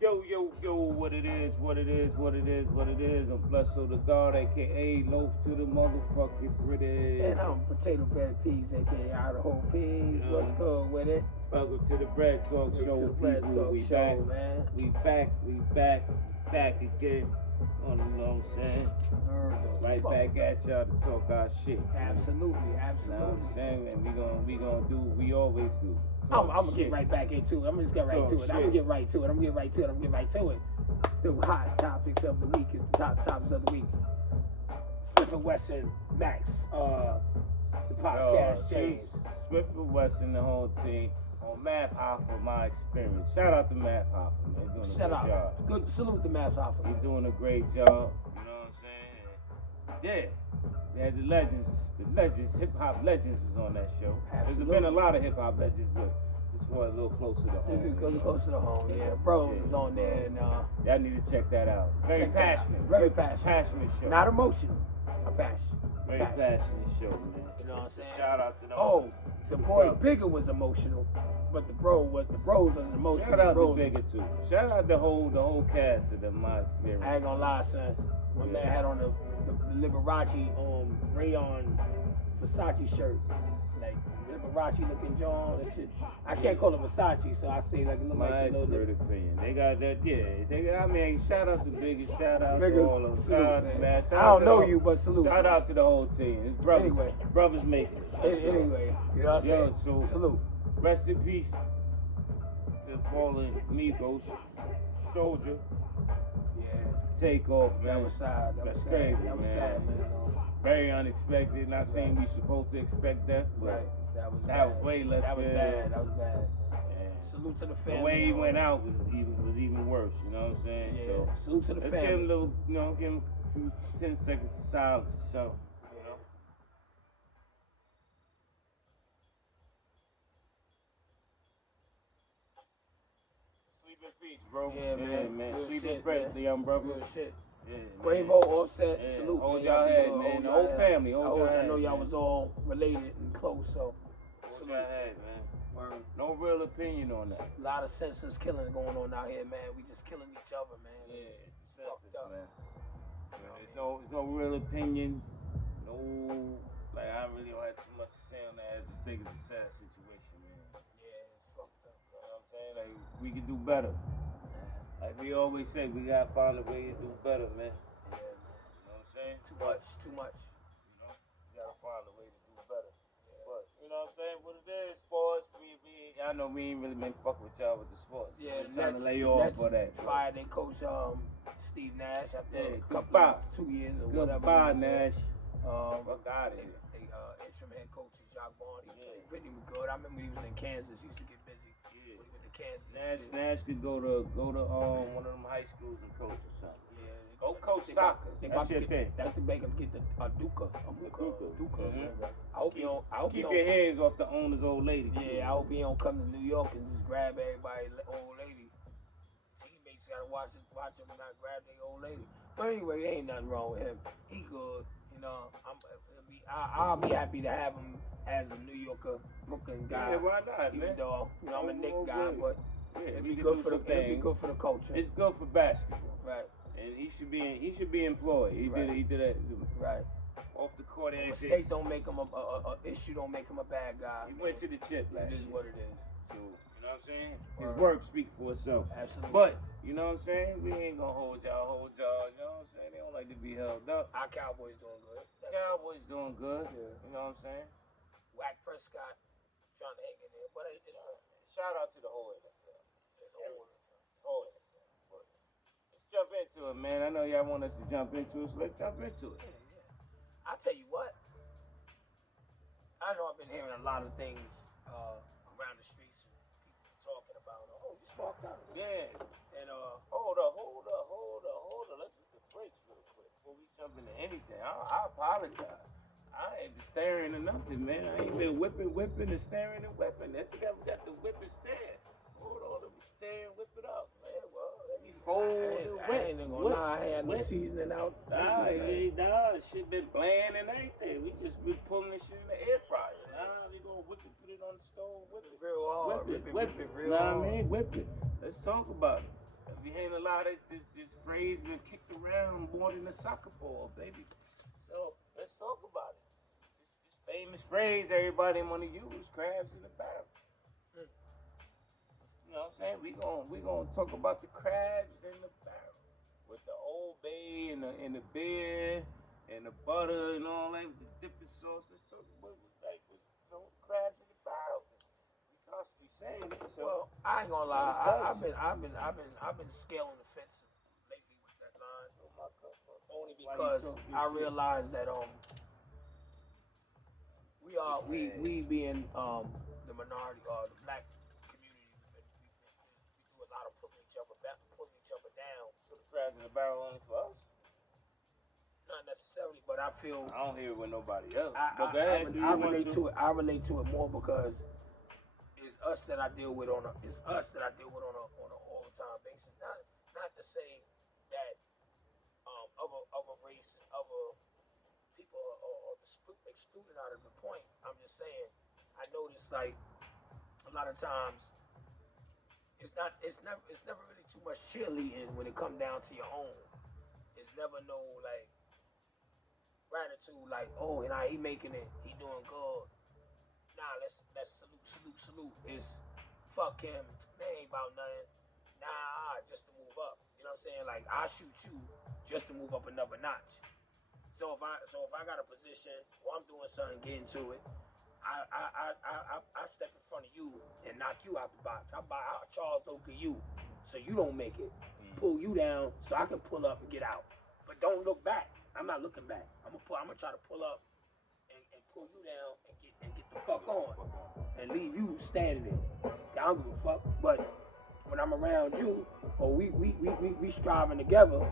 Yo, what it is. I'm Blesso the God, aka Loaf to the motherfucking British. And I'm Potato Bread Peas, aka Idaho Peas. What's good with it? Welcome to the Bread Talk Show, people. We back, man. We back again. On the know what I'm saying? Right back at y'all to talk our shit. Absolutely. You know what I'm saying? And we gonna do what we always do. I'm gonna get right back into it. I'm just get right to it. I'm gonna get right to it. The hot topics of the week is the top topics of the week. Smith and Wesson, Max, the podcast James. Smith and Wesson, the whole team. On Math Hoffa, my experience. Shout out to Math Hoffa, man. Doing a great job. Good salute to Math Hoffa. He's doing a great job. You know what I'm saying? Yeah. We had the legends, hip hop legends was on that show. Absolutely. There's been a lot of hip hop legends, but this one a little closer to home. This is a little closer to home, yeah. Bros is on there, and y'all need to check that out. Very passionate. Very passionate. Passionate show. Not emotional. A passion. Very passionate show, man. You know what I'm saying? Shout out to them. Oh, the boy Bigger was emotional, but the bros wasn't emotional. Shout out to Bigger too. Shout out the whole cast of the My Experience. I ain't gonna lie, son. My man had on the Liberace rayon Versace shirt, like Liberace looking John and shit. I can't call it Versace, so I say like it look My like a little expert opinion. They got that, yeah. I mean, shout out to Bigger, shout out Bigger, to all of them. Shout out to man. I don't know you, but salute. Shout out to the whole team. It's brothers. Anyway. Brothers making it. Anyway, you know what I'm saying? So salute. Rest in peace to fallen Migos, Soldier. Yeah. Take off, man. That was sad. That's crazy, That was man. sad, man. Very unexpected. Not saying we supposed to expect that, but Right. That was way left. That was bad. That was bad. Yeah. Salute to the family. The way he went out was even worse. You know what I'm saying? Yeah. So salute to the let's family. give him a little, give him a few 10 seconds of silence. So. Sleep in peace, bro. Yeah, man. Sleep in peace, the young brother. Good shit. Yeah, Quavo, Offset, salute. Hold y'all head, man. The whole family. I know y'all was all related and close, so hold y'all head, man. Word. No real opinion on that. A lot of senseless killing going on out here, man. We just killing each other, man. Yeah, it's fucked up, man. There's no real opinion. No, like I really don't have too much to say on that. I just think it's a sad situation, man. Yeah, it's fucked up. You know what I'm saying? Like we can do better. Like we always say, we gotta find a way to do better, man. Yeah, man. You know what I'm saying? Too much. You know, we gotta find a way to do better. Yeah. But you know what I'm saying? What it is, sports. I know we ain't really been fucking with y'all with the sports. Yeah, we're trying to lay off for that. Fired their coach, Steve Nash, after a couple, goodbye. 2 years or whatever. Goodbye, Nash. Fuck out of here. They interim head coach is Jacques Vaughn. He's pretty good. I remember he was in Kansas. He used to get busy. When he went to Kansas. Nash could go to one of them high schools and coach or something. Yeah. Go coach soccer. That's your thing. That's the make him get the Duca. Mm-hmm. I hope you don't. Keep your hands off the owner's old lady. Yeah, I hope he don't come to New York and just grab everybody old lady. Teammates gotta watch him and not grab their old lady. But anyway, there ain't nothing wrong with him. He good. You know, I'll be happy to have him as a New Yorker, Brooklyn guy. Yeah, why not, even man? though I'm a Knicks guy, but it'd be good for the culture. It's good for basketball. Right. And he should be employed. He did that. Right. Off the court, mistake don't make him a issue. Don't make him a bad guy. He went to the chip last year. It is what it is. So you know what I'm saying? His work speaks for itself. Absolutely. But you know what I'm saying? We ain't gonna hold y'all. You know what I'm saying? They don't like to be held up. Our Cowboys doing good. Cowboys doing good. Yeah. You know what I'm saying? Whack Prescott trying to hang in there, but it's shout out to the whole NFL. Whole NFL. But let's jump into it, man. I know y'all want us to jump into it, so let's jump into it. Yeah. I tell you what, I know I've been hearing a lot of things around the streets and people talking about, oh, you sparked out. Yeah. And hold up. Let's hit the brakes real quick before we jump into anything. I apologize. I ain't been staring or nothing, man. I ain't been whipping and staring and whipping. That's got the whip and stare. Hold on, let me stare and whip it up, man. Well, let me fold and whip. I ain't gonna lie, I had no seasoning out. Nah, shit been bland and everything. We just been pulling this shit in the air fryer. Nah, they gonna whip it, put it on the stove, whip it real hard. Whip it real know hard. what I mean? Whip it. Let's talk about it. We ain't a lot of this phrase been kicked around more than a soccer ball, baby. So let's talk about it. This famous phrase everybody want to use: crabs in the barrel. You know what I'm saying? We gonna talk about the crabs in the barrel with the Old Bay and the beer and the butter and all that, the dipping sauce. Let's talk about crabs in the barrel. We constantly saying it. So Well, I ain't gonna lie. I've been scaling the fence lately with that line. Only because I realized that we being the minority or the black community, we do a lot of putting each other down. So the crabs in the barrel only for us? Not necessarily, but I feel I don't hear it with nobody else. I relate to it. I relate to it more because it's us that I deal with on a all the time basis. Not to say that other race and other people are excluded out of the point. I'm just saying I notice like a lot of times it's never really too much cheerleading when it comes down to your own. It's never no like gratitude like, oh, and he making it, he doing good. Nah, let's salute. It's fuck him, man, ain't about nothing. Nah, just to move up. You know what I'm saying? Like I shoot you just to move up another notch. So if I got a position or I'm doing something, get into it, I step in front of you and knock you out the box. I Charles Oakley you, so you don't make it. Pull you down so I can pull up and get out. But don't look back. I'm not looking back. I'm gonna try to pull up and pull you down and get the fuck on and leave you standing there. I don't give a fuck. But when I'm around you or we striving together,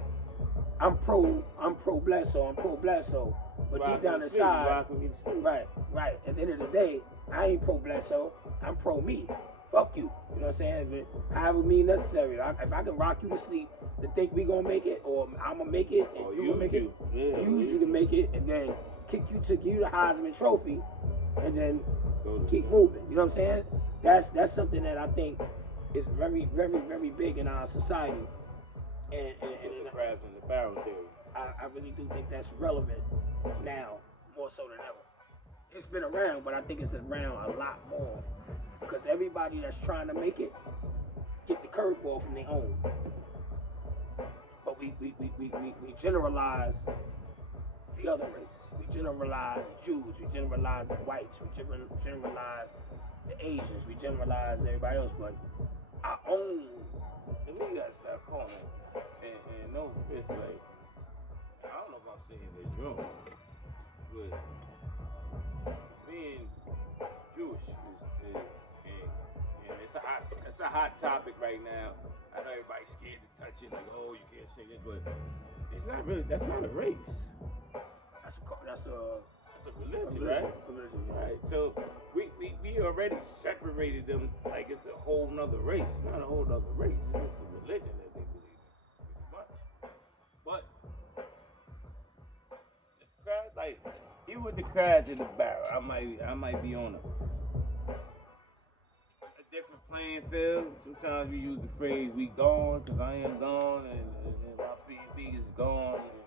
I'm pro Bledsoe. But deep down inside, right. At the end of the day, I ain't pro Bledsoe. I'm pro me. Fuck you. You know what I'm saying? However me necessary. If I can rock you to sleep to think we gonna make it, or I'm gonna make it, and you gonna make it, use you to make it, and then kick you to give you the Heisman Trophy, and then keep moving. You know what I'm saying? That's something that I think is very, very, very big in our society. And the crabs in the barrel theory. I really do think that's relevant now, more so than ever. It's been around, but I think it's around a lot more. Because everybody that's trying to make it, get the curveball from their own. But we generalize the other race. We generalize Jews. We generalize the whites. We generalize the Asians. We generalize everybody else. But our own. And we gotta stop calling and no offense, like I don't know if I'm saying this wrong, but being Jewish is and it's a hot topic right now. I know everybody's scared to touch it, like, oh, you can't say it, but it's not really. That's not a race. That's a religion, right? Religion, right. So we already separated them like it's a whole nother race. It's not a whole nother race. It's just a religion that they believe in, pretty much. But the crowd, like even with the crabs in the barrel, I might be on a different playing field. Sometimes we use the phrase "we gone" because I am gone and my PB is gone and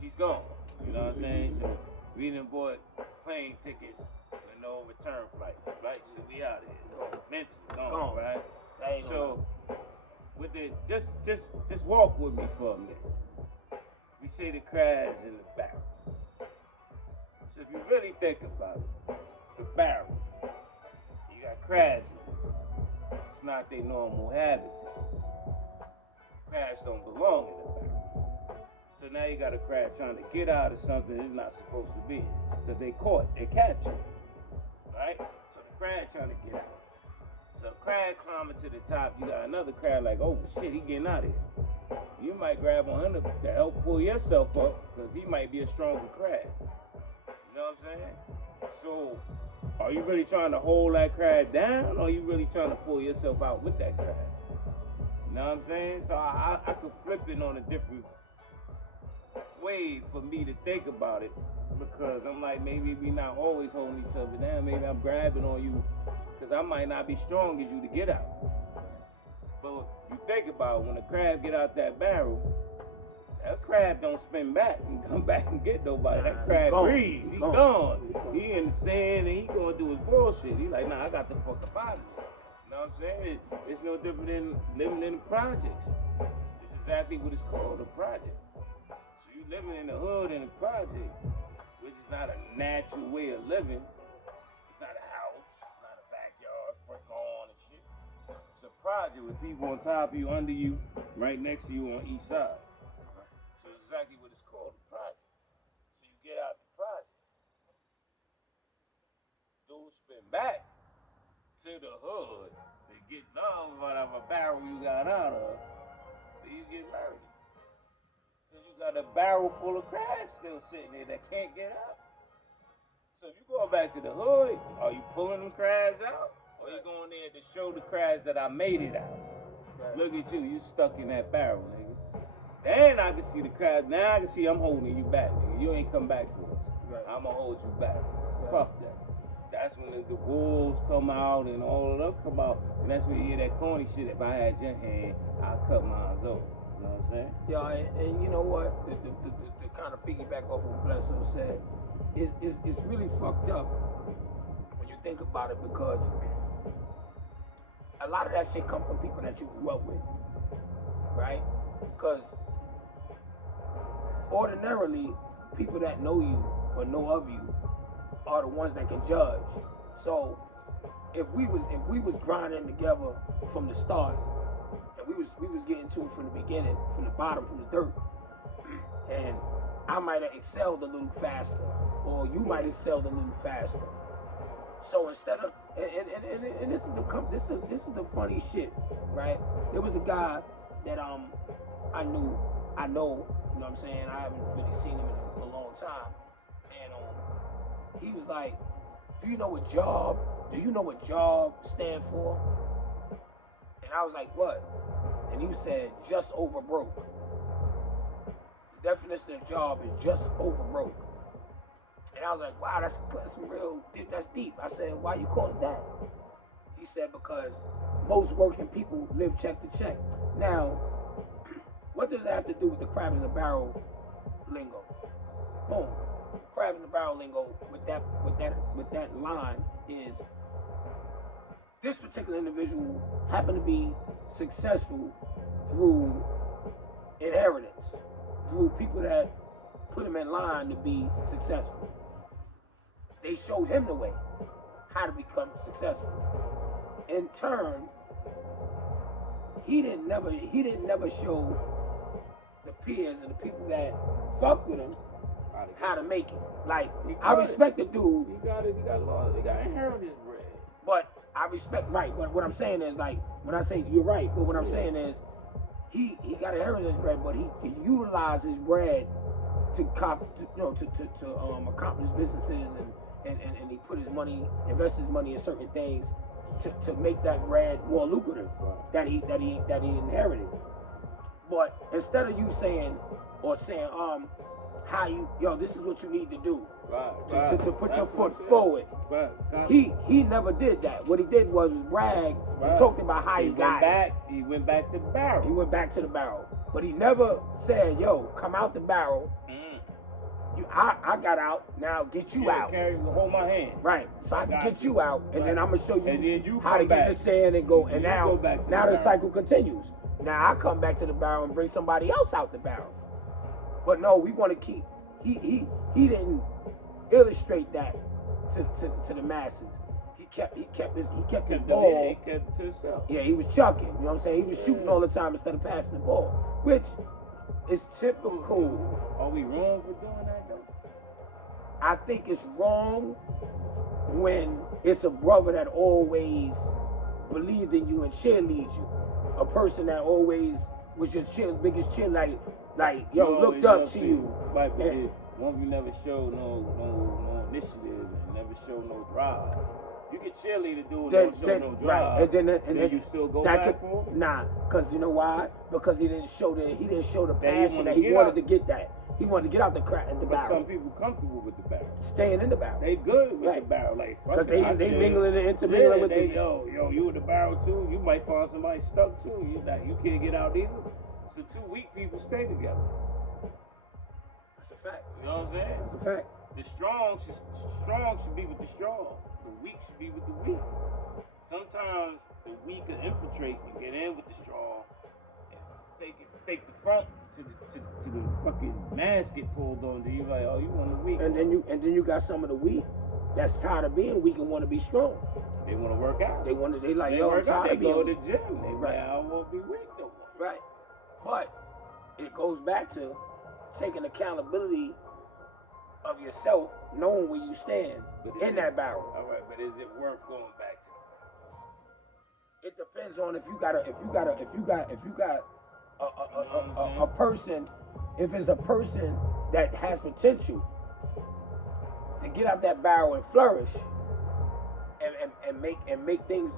he's gone. You know what I'm saying? So we done bought plane tickets with no return flight, right? So we out here, mentally gone, right? So with the just walk with me for a minute. We say the crabs in the barrel. So if you really think about it, the barrel, you got crabs in it. It's not their normal habitat. Crabs don't belong in the barrel. So now you got a crab trying to get out of something it's not supposed to be in. Because they caught, they captured. Right? So the crab trying to get out. So crab climbing to the top, you got another crab like, oh shit, he getting out of here. You might grab on him to help pull yourself up, because he might be a stronger crab. You know what I'm saying? So are you really trying to hold that crab down, or are you really trying to pull yourself out with that crab? You know what I'm saying? So I could flip it on a different way for me to think about it, because I'm like, maybe we not always holding each other down. Maybe I'm grabbing on you because I might not be strong as you to get out. But you think about it, when the crab get out that barrel, that crab don't spin back and come back and get nobody. That crab breathes. He gone. He in the sand and he gonna do his bullshit. He like, nah, I got the fuck up out of here. You know what I'm saying? It's no different than living in the projects. It's exactly what it's called, a project. So you living in the hood in a project, which is not a natural way of living. It's not a house, not a backyard, front lawn and shit. It's a project with people on top of you, under you, right next to you on each side. So it's exactly what it's called, a project. So you get out the project. Dude spin back to the hood to get done with whatever barrel you got out of, then you get murdered. Because you got a barrel full of crabs still sitting there that can't get out. So if you go back to the hood, are you pulling them crabs out? Or you going there to show the crabs that I made it out? Right. Look at you, you stuck in that barrel, nigga. Then I can see the crabs. Now I can see I'm holding you back, nigga. You ain't come back to us. Right. I'm going to hold you back. Right. Fuck that. That's when the wolves come out and all of them come out. And that's when you hear that corny shit. If I had your hand, I'd cut mine off. You know what I'm saying? Yeah, and you know what? The kind of piggyback off of what Bledsoe said, it's really fucked up when you think about it, because a lot of that shit comes from people that you grew up with, right? Because ordinarily, people that know you or know of you are the ones that can judge. So if we was grinding together from the start, and we was getting to it from the beginning, from the bottom, from the dirt, and I might have excelled a little faster, or you might excelled a little faster. So instead of and this is the funny shit, right? There was a guy that I know, you know what I'm saying? I haven't really seen him in a long time, and he was like, do you know what job stand for? And I was like, what? And he said, just over broke. The definition of job is just over broke. And I was like, wow, that's deep. I said, why you call it that? He said, because most working people live check to check. Now, what does that have to do with the crab in the barrel lingo? Boom. Crab in the barrel lingo with that line is, this particular individual happened to be successful through inheritance, through people that put him in line to be successful. They showed him the way how to become successful. In turn, he didn't never show the peers and the people that fuck with him how to make it. Like, I respect the dude. He got inheritance bread. But I respect, right, but what I'm saying is, like, when I say you're right, but what I'm saying is, he got inheritance bread, but he utilized his bread to accomplish businesses, and he put his money, invest his money in certain things to make that bread more lucrative, that he inherited. But instead of you saying this is what you need to do, to put your foot forward. He never did that. What he did was brag and talked about how he got it. He went back to the barrel. He went back to the barrel. But he never said, yo, come out the barrel. I got out, now get you out. Hold my hand. Right. So I can get you out, and then I'm going to show you how to get in the sand and go. And now the cycle continues. Now I come back to the barrel and bring somebody else out the barrel. But no, we want to keep. He didn't illustrate that to the masses. He kept his ball. He kept it to himself. Yeah, he was chucking. You know what I'm saying? He was shooting all the time instead of passing the ball, which is typical. Are we wrong for doing that though? I think it's wrong when it's a brother that always believed in you and cheerlead you. A person that always was your biggest cheer, like looked up to you. Right, but one of you never showed no initiative and never showed no drive. You can cheerlead a dude and don't show no drive. Right. And then you still go back for him? Nah, because you know why? Because he didn't show the passion that he wanted to get that. He wanted to get out the crack in the But barrel. some people comfortable with the barrel. Staying in the barrel. They good with Right. the barrel, like Because fuck it, they chill. mingling and intermingling Yeah, with they, the... yo, you in the barrel too. You might find somebody stuck too. You can't get out either. So two weak people stay together. That's a fact. You know what I'm saying? That's a fact. The strong should be with the strong. The weak should be with the weak. Sometimes the weak can infiltrate and get in with the strong and fake the front to the fucking mask get pulled on. Then you like, oh, you want the weak. And then you got some of the weak that's tired of being weak and want to be strong. They want to work out. They like, They yo, I'm work out. tired They of being go to weak. the gym. They Right. like, I don't want to be weak no more. Right. But it goes back to taking accountability of yourself, knowing where you stand in that barrel. All right, but is it worth going back to the It depends on if you got a person, if it's a person that has potential to get out that barrel and flourish and make things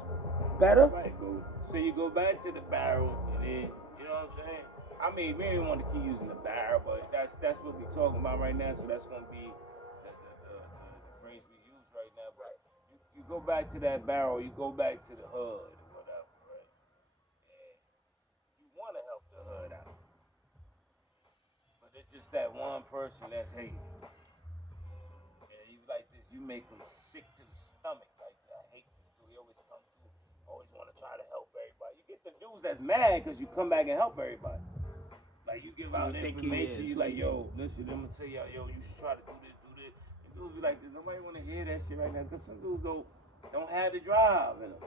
better. Right, so you go back to the barrel and then, you know what I'm saying? I mean, we didn't want to keep using the barrel, but that's what we're talking about right now, so that's going to be the phrase we use right now. But you go back to that barrel, you go back to the hood or whatever, right? And you want to help the hood out. But it's just that one person that's hating. And he's like this, you make him sick to the stomach. Like, I hate this dude, he always comes through, always want to try to help everybody. You get the dudes that's mad because you come back and help everybody. Like, you give out information, you like, yo, listen, I'm gonna tell y'all, yo, you should try to do this. And dudes be like, nobody wanna hear that shit right now, because some dudes don't have the drive in them.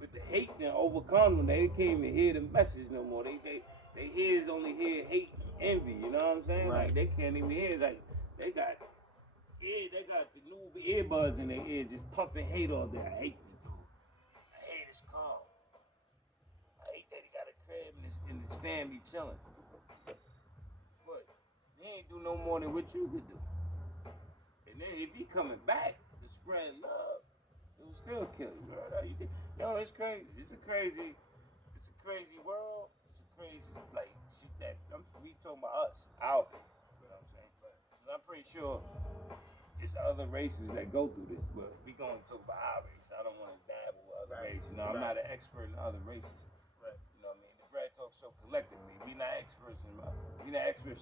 But the hate then overcome them. They can't even hear the message no more. They ears only hear hate and envy, you know what I'm saying? Right. Like, they can't even hear, like, they got the new earbuds in their ear just pumping hate all day. I hate this dude. I hate his car. I hate that he got a crib and his family chilling. But he ain't do no more than what you could do. And then if he coming back to spread love, he'll still kill you, bro. Yo, it's crazy. It's a crazy world. It's a crazy, like, shit that, we talking about us, our people, you know what I'm saying? But I'm pretty sure it's other races that go through this, but we going to talk about our race. I don't want to dabble with other races. You know, I'm not an expert in other races. Right. You know what I mean? The Bread Talk Show collectively, we not experts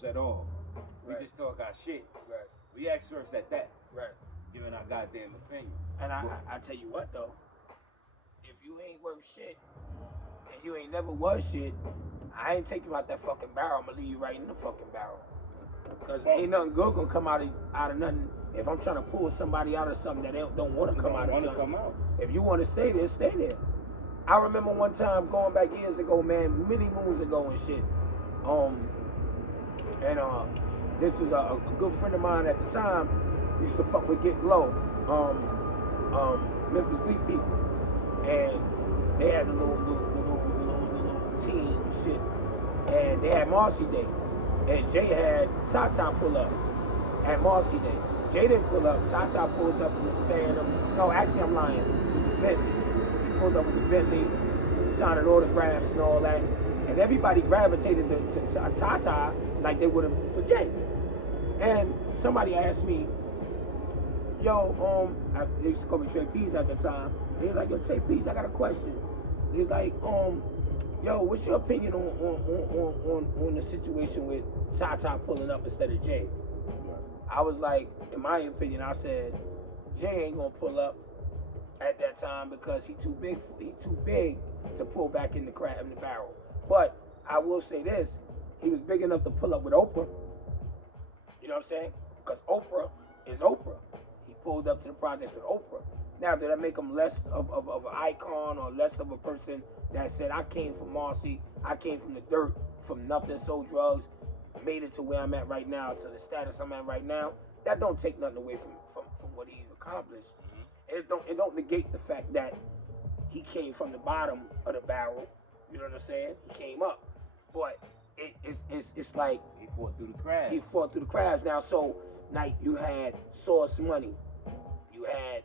at all. We just talk our shit. Right. We experts at that. Right. Giving our goddamn opinion. And I tell you what though, if you ain't worth shit and you ain't never was shit, I ain't taking you out that fucking barrel. I'm gonna leave you right in the fucking barrel. Cause ain't nothing good gonna come out of nothing. If I'm trying to pull somebody out of something that they don't want to come out of something. If you want to stay there, stay there. I remember one time going back years ago, man, many moons ago and shit. This was a good friend of mine at the time. He used to fuck with Get Low, Memphis Bleak people, and they had the little team shit, and they had Marcy Day, and Jay had Tata pull up at Marcy Day. Jay didn't pull up. Tata pulled up in the Phantom. No, actually I'm lying. It was the Bentley. He pulled up with the Bentley, signing autographs and all that, and everybody gravitated to Tata like they would have for Jay. And somebody asked me, yo, they used to call me Trey Pease at the time. He was like, yo, Trey Pease, I got a question. He's like, yo, what's your opinion on the situation with Tata pulling up instead of Jay? I was like, in my opinion, I said, Jay ain't gonna pull up at that time because he too big to pull back in the barrel. But I will say this, he was big enough to pull up with Oprah. You know what I'm saying? Because Oprah is Oprah. He pulled up to the projects with Oprah. Now, did that make him less of an icon or less of a person that said, I came from Marcy, I came from the dirt, from nothing, sold drugs, made it to where I'm at right now, to the status I'm at right now? That don't take nothing away from what he accomplished. It don't negate the fact that he came from the bottom of the barrel. You know what I'm saying? He came up. But it's like he fought through the crabs. He fought through the crabs. Now, so like you had Source Money, you had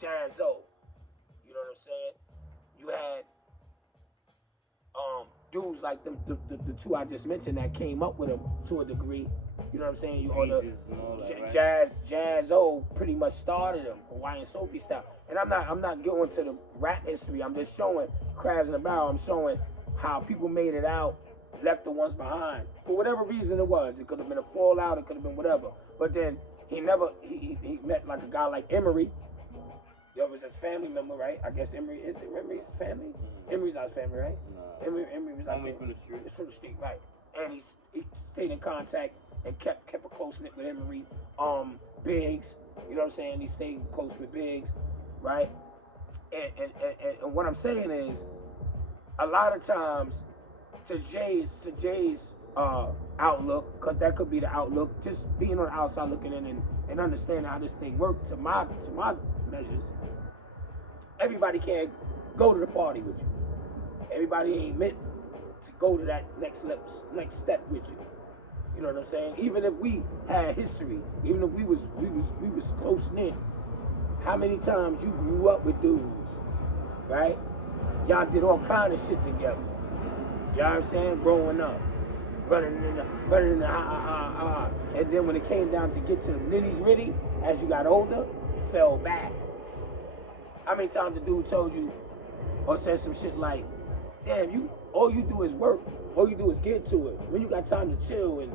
Janzo, you know what I'm saying? You had dudes like them, the two I just mentioned that came up with him to a degree. You know what I'm saying? Or Ages and all that, right? Jazz O pretty much started him, Hawaiian Sophie style. And I'm not going to the rap history. I'm just showing Crabs in the Barrel. I'm showing how people made it out, left the ones behind for whatever reason it was. It could have been a fallout. It could have been whatever. But then he met like a guy like Emery. That was his family member, right? I guess Emery's family. Emery's not his family, right? Nah. Emery was like Only from the street. It's from the street, right? And he stayed in contact and kept a close knit with Emery. Biggs, you know what I'm saying? He stayed close with Biggs, right? And what I'm saying is, a lot of times, to Jay's outlook, because that could be the outlook, just being on the outside looking in and understanding how this thing works to my measures, everybody can't go to the party with you. Everybody ain't meant to go to that next step with you. You know what I'm saying? Even if we had history, even if we was close knit, how many times you grew up with dudes, right? Y'all did all kind of shit together. You know what I'm saying? Growing up. Running in the and then when it came down to get to the nitty gritty, as you got older, you fell back. How many times the dude told you or said some shit like, damn, all you do is work, all you do is get to it. When you got time to chill and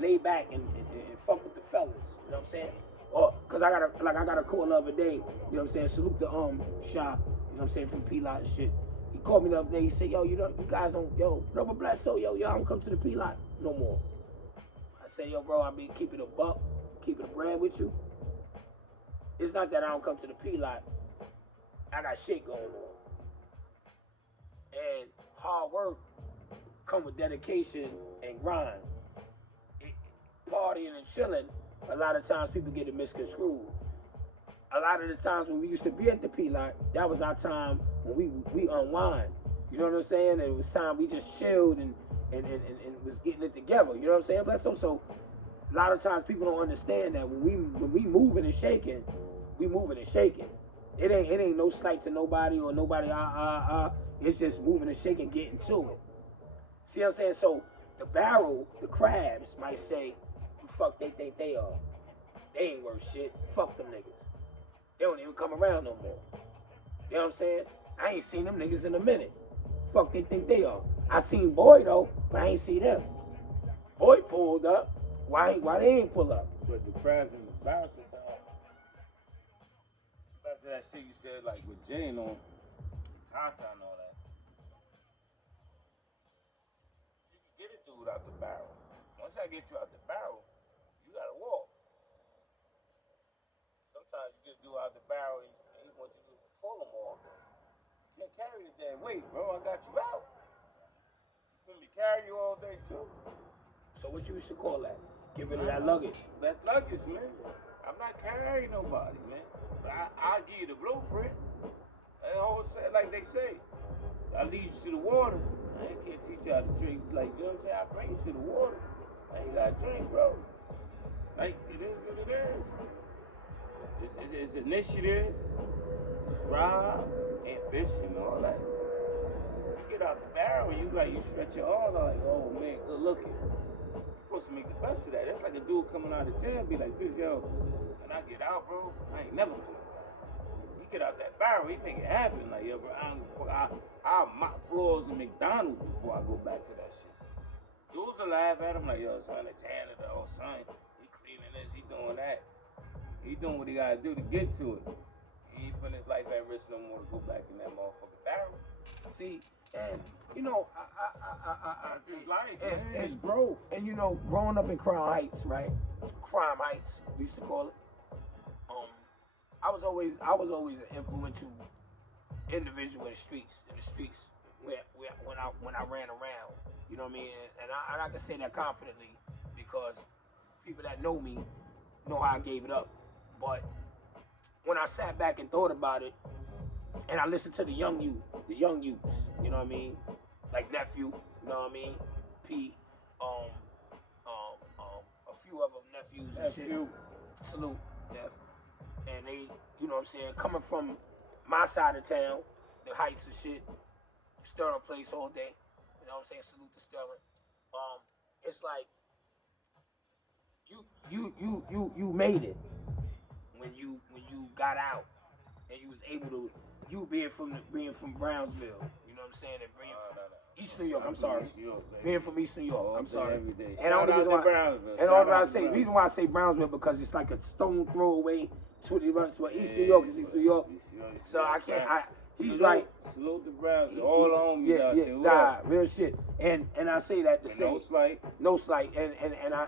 lay back and fuck with the fellas, you know what I'm saying? Or cause I got a call the other day, you know what I'm saying? Salute the shop, you know what I'm saying, from P-Lot and shit. He called me the other day. He said, yo, you guys don't, Rubber Blast, so y'all don't come to the P-Lot no more. I said, yo, bro, I be keeping a buck, keeping a brand with you. It's not that I don't come to the P-Lot. I got shit going on. And hard work come with dedication and grind. Partying and chilling, a lot of times people get it misconstrued. A lot of the times when we used to be at the P-Lot, that was our time when we unwind. You know what I'm saying? It was time we just chilled and was getting it together. You know what I'm saying? But so a lot of times people don't understand that when we moving and shaking, we moving and shaking. It ain't no slight to nobody or nobody It's just moving and shaking, getting to it. See what I'm saying? So the Barrel, the Crabs might say, "Who the fuck they think they are? They ain't worth shit. Fuck them niggas. They don't even come around no more." You know what I'm saying? I ain't seen them niggas in a minute. Fuck they think they are. I seen Boy though, but I ain't see them. Boy pulled up. Why they ain't pull up? But the Crabs and the Barrel, after that shit you said, like with Jane on Tata and all that, you can get it through without the Barrel. Once I get you out the Barrel, you gotta walk. Sometimes you get through out the Barrel and he wants you to pull them off. You can't carry the damn weight, bro. I got you out. Let me carry you all day too. So what you should call that? Give it that luggage. That's luggage, man. I'm not carrying nobody, man. But I'll give you the blueprint. I always say like they say. I lead you to the water. I can't teach you how to drink. Like, you know what I'm saying? I bring you to the water. I ain't got to drink, bro. Like, it is what it is. It's initiative, drive, ambition, all that. You get out the barrel and you stretch your arms out like, oh man, good looking. You're supposed to make the best of that. That's like a dude coming out of jail be like this, yo. When I get out, bro, I ain't never coming back. He get out that barrel, he make it happen. Like, yo, bro, I'll mop floors in McDonald's before I go back to that shit. Dudes will laugh at him like, yo, son, the janitor, oh son, he cleaning this, he doing that. He doing what he gotta do to get to it. He ain't putting his life at risk no more to go back in that motherfucking barrel. See, and you know, His life, and, man, his and growth. And you know, growing up in Crown Heights, right? Crime Heights, we used to call it. I was always an influential individual in the streets. When I ran around, you know what I mean. And I can say that confidently because people that know me know how I gave it up. But when I sat back and thought about it, and I listened to the young youths, you know what I mean, like Nephew, you know what I mean, P, a few of them nephews and shit. Salute, Neff. And they, you know what I'm saying, coming from my side of town, the Heights and shit, Sterling plays all day. You know what I'm saying? Salute to Sterling. It's like you made it when you got out and you was able to, you being from Brownsville, you know what I'm saying, and being from East New York. I'm sorry, being from East New York. I'm sorry. And all the reason why, reason why I say Brownsville because it's like a stone throw away to the rest of East New York is East New York. So I can't. He's right. Salute the Browns. All on me out there. Nah, real shit. And I say that to say no slight. And I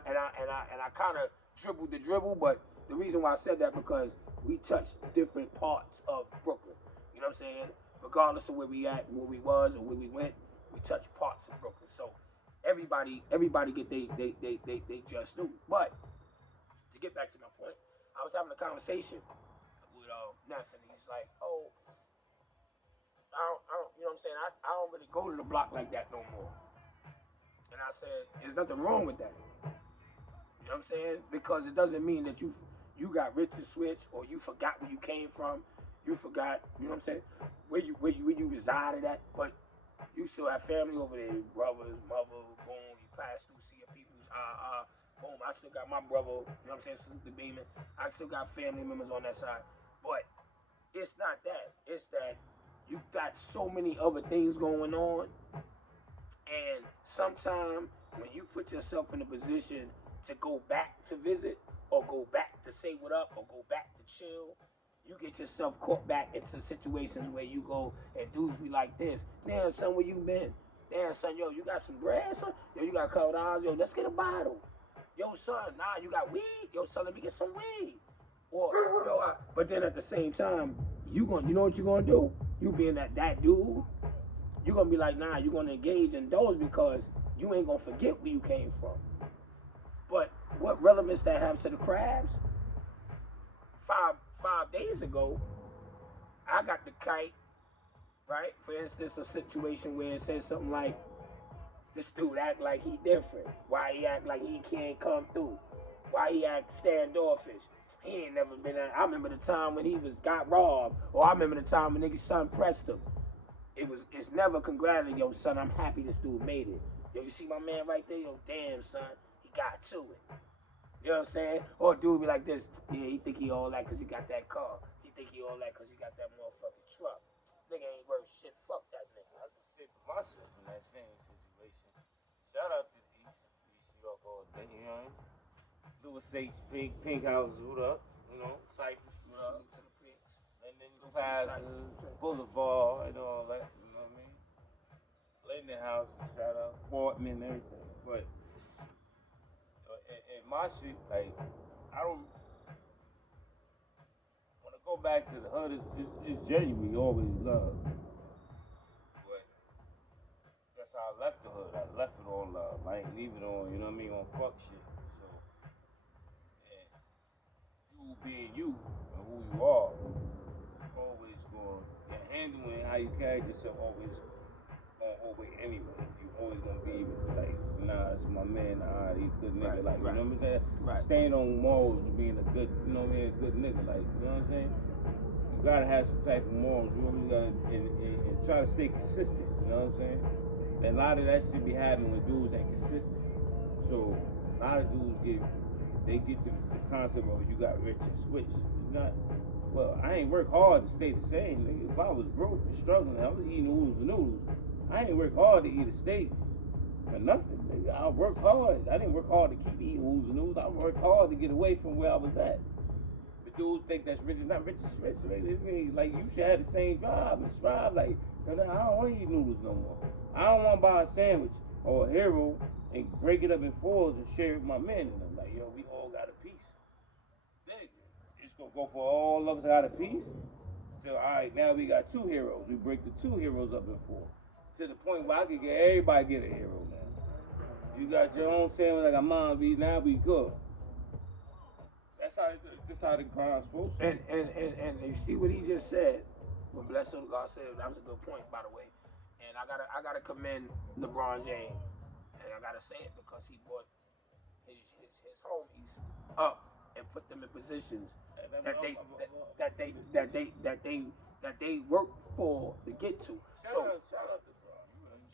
kind of dribbled the dribble, but the reason why I said that because we touched different parts of Brooklyn. You know what I'm saying? Regardless of where we at, where we was, or where we went, we touched parts of Brooklyn. So everybody get they just knew. But to get back to my point, I was having a conversation with Nathan. He's like, oh. I don't, you know what I'm saying? I don't really go to the block like that no more. And I said, there's nothing wrong with that. You know what I'm saying? Because it doesn't mean that you got rich and switch or you forgot where you came from. You forgot, you know what I'm saying, where you resided at. But you still have family over there, brothers, mother, boom, you pass through, see your peoples, boom, I still got my brother, you know what I'm saying, salute the Beeman. I still got family members on that side. But it's not that. It's that you got so many other things going on, and sometimes when you put yourself in a position to go back to visit, or go back to say what up, or go back to chill, you get yourself caught back into situations where you go and dudes be like this. Damn, son, where you been? Damn, son, yo, you got some bread, son? Yo, you got a couple dollars? Yo, let's get a bottle. Yo, son, nah, you got weed? Yo, son, let me get some weed. Or, yo, but then at the same time, you know what you're gonna do? You being that dude, you're gonna be like, nah, you're gonna engage in those because you ain't gonna forget where you came from. But what relevance that has to the crabs? Five days ago, I got the kite, right? For instance, a situation where it says something like, this dude act like he different. Why he act like he can't come through? Why he act standoffish? He ain't never been at. I remember the time when he got robbed, or I remember the time when nigga's son pressed him. It's never congratulating, yo, son, I'm happy this dude made it. Yo, you see my man right there? Yo, damn, son, he got to it. You know what I'm saying? Or a dude be like this, yeah, he think he all that because he got that car. He think he all that because he got that motherfucking truck. Nigga ain't worth shit. Fuck that nigga. I just say for myself in that same situation. Shout out to the East York all day, you know what I mean? Louis H. Pink Houses, what up? You know, Cypress, what up? Salute to the Pinks. And then Boulevard and all that, you know what I mean? Linden House, shout out, Portman, everything. But in my shit, like, I don't. When I go back to the hood, it's genuine, we always love. But that's how I left the hood. I left it on love. I ain't leave it on, you know what I mean, on fuck shit. You being you and who you are, always going, your handling how you carry yourself always gonna overweight anyway. You always gonna be like, nah, it's my man, he a good nigga, like, you know what I'm saying? Right. Staying on morals and being a good, you know what I mean, a good nigga, like, you know what I'm saying? You gotta have some type of morals, you always gotta, and try to stay consistent, you know what I'm saying? And a lot of that shit be happening when dudes ain't consistent. So, a lot of dudes get the concept of you got rich and switch. It's not, well, I ain't work hard to stay the same. Nigga. If I was broke and struggling, I was eating oodles and noodles. I ain't work hard to eat a steak for nothing. Nigga. I worked hard. I didn't work hard to keep eating oodles and noodles. I worked hard to get away from where I was at. But dudes think that's rich. It's not rich and switch. Like, you should have the same drive and strive. Like, I don't want to eat noodles no more. I don't want to buy a sandwich or a hero and break it up in fours and share it with my men. And I'm like, yo, we all got a piece. Then it's gonna go for all of us got a piece. So all right, now we got two heroes. We break the two heroes up in four. To the point where I can get everybody get a hero now. You got your own sandwich like a mom be, now we good. That's how just how the grind's supposed to be. And you see what he just said. What Blessed God said, that was a good point, by the way. And I gotta commend LeBron James. And I gotta say it because he brought his homies up and put them in positions that they work for to get to. Shout out to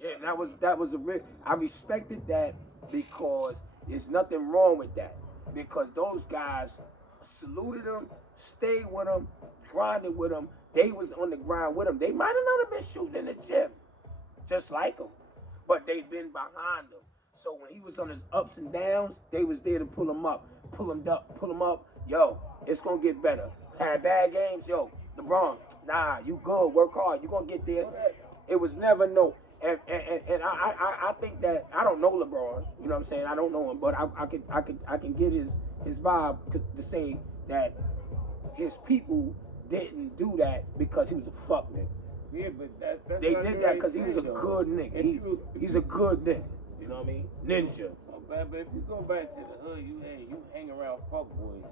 Yeah, that was a real. I respected that because there's nothing wrong with that. Because those guys saluted him, stayed with him, grinded with him. They was on the grind with him. They might have not been shooting in the gym, just like him, but they've been behind him. So when he was on his ups and downs, they was there to pull him up, pull him up. Yo, it's gonna get better. Had bad games, yo, LeBron, nah, you good, work hard, you gonna get there. It was never no. And I think that I don't know LeBron, you know what I'm saying? I don't know him, but I can get his vibe to say that his people didn't do that because he was a fuck nigga. Yeah, but that's they did that because he was a good nigga. He's a good nigga. You know what I mean? Ninja. But if you go back to the hood, you hang around fuck boys.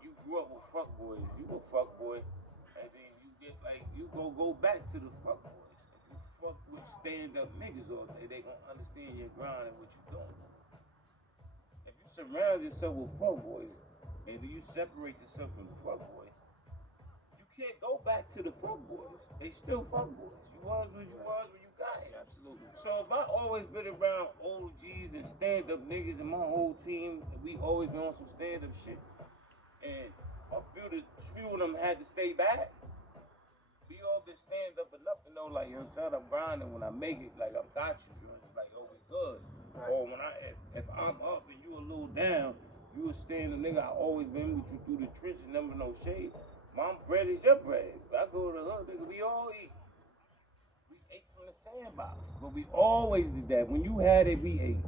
You grew up with fuck boys. You a fuck boy, and then you get like you go back to the fuck boys. If you fuck with stand up niggas all day, they gonna understand your grind and what you doing. If you surround yourself with fuck boys, and then you separate yourself from the fuck boys, you can't go back to the fuck boys. They still fuck boys. You was what you was when you got here. Absolutely. So if I always been around OGs and stand-up niggas and my whole team, we always been on some stand-up shit, and a few of them had to stay back, we all been stand-up enough to know, like, yo, son, I'm grinding. When I make it, like, I've got you. You know, it's like, oh, we good. Right. Or when if I'm up and you a little down, you a stand-up nigga. I always been with you through the trenches, never no shade. My bread is your bread. If I go to the hood, nigga, we all eat. Ate from the sandbox, but we always did that. When you had it, we ate.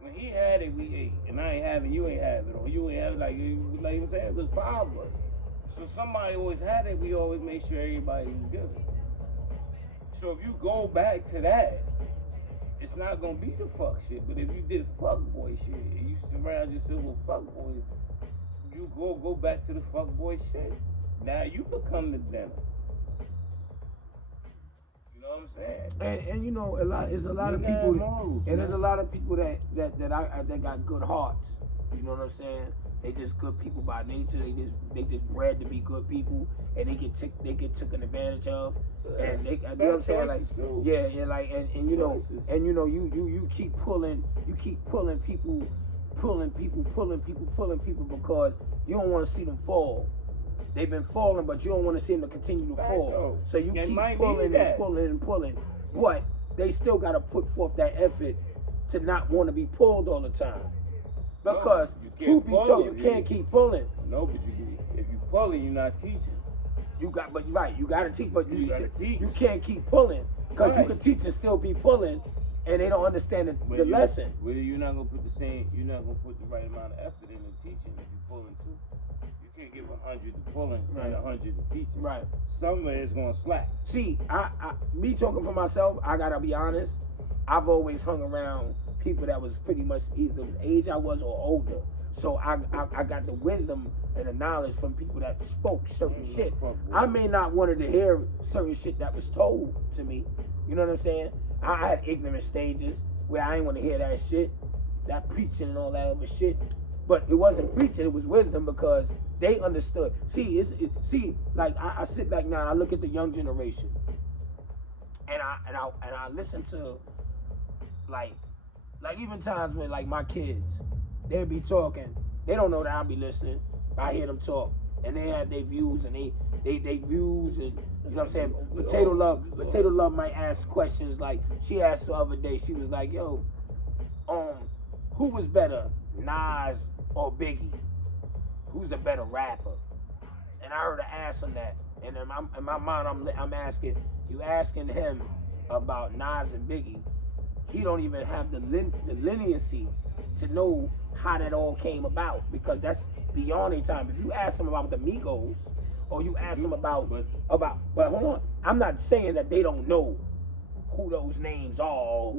When he had it, we ate. And I ain't having, you ain't having, or you ain't having, like I'm saying, it was 5 of us. So somebody always had it, we always made sure everybody was good. So if you go back to that, it's not gonna be the fuck shit. But if you did fuck boy shit and you surround yourself with fuck boys, you go back to the fuck boy shit. Now you become the dinner. You know what I'm saying? And you know, there's a lot of people, there's a lot of people that got good hearts. You know what I'm saying? They just good people by nature. They just bred to be good people, and they get taken advantage of. And they, you know what I'm saying? Like, yeah, like, and you know, you keep pulling people because you don't want to see them fall. They've been falling, but you don't want to see them to continue to fall. So you keep pulling. But they still got to put forth that effort to not want to be pulled all the time. Because, truth be told, you can't keep pulling. No, but if you pulling, you're not teaching. You got to teach, but you can't keep pulling. Because you can teach and still be pulling, and they don't understand the lesson. Well, you're not going to put the right amount of effort into teaching if you're pulling too. You can't give 100 to pulling and 100 to teaching. Right. Somewhere it's going to slack. See, me talking for myself, I got to be honest, I've always hung around people that was pretty much either the age I was or older. So I got the wisdom and the knowledge from people that spoke certain shit. I may not wanted to hear certain shit that was told to me. You know what I'm saying? I had ignorant stages where I ain't want to hear that shit, that preaching and all that other shit. But it wasn't preaching, it was wisdom because they understood. See, like I sit back now and I look at the young generation, and I listen to like even times when like my kids, they'll be talking, they don't know that I'll be listening. I hear them talk, and they have their views and they views, and you know what I'm saying. Potato Love might ask questions like she asked the other day. She was like, "Yo, who was better, Nas or Biggie? Who's a better rapper?" And I heard her ask him that, and in my mind I'm asking him about Nas and Biggie. He don't even have the leniency to know how that all came about, because that's beyond their time. If you ask them about the Migos, or you ask them about but hold on, I'm not saying that they don't know who those names are.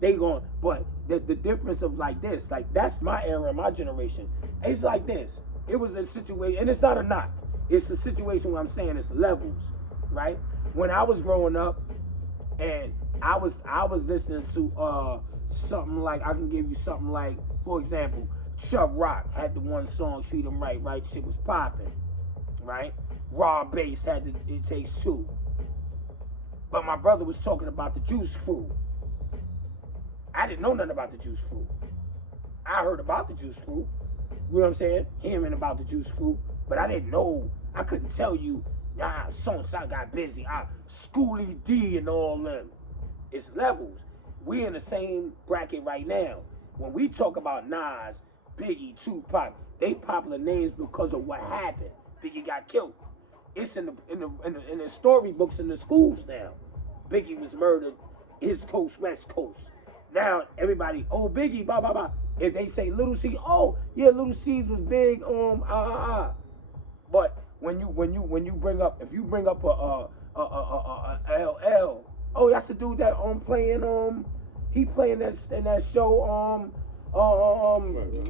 They might. But the difference of like this, like that's my era, my generation. It's like this. It was a situation, and it's not a knock. It's a situation where I'm saying it's levels, right? When I was growing up, and I was listening to something like, I can give you something like, for example, Chubb Rock had the one song Treat 'Em Right, right? Shit was popping, right? Raw Bass had It Takes Two. But my brother was talking about the Juice Crew. I didn't know nothing about the Juice Crew. I heard about the Juice Crew. You know what I'm saying? Hearing about the Juice Crew. But I didn't know. I couldn't tell you, nah, so-and-so got busy. Schoolie D and all them. It's levels. We're in the same bracket right now. When we talk about Nas, Biggie, Tupac, they popular names because of what happened. Biggie got killed. It's in the storybooks in the schools now. Biggie was murdered, East Coast, West Coast. Now everybody, oh Biggie, blah blah blah. If they say Little C, oh yeah, Little C's was big. But when you bring up, if you bring up a LL, oh that's the dude that playing he playing in that show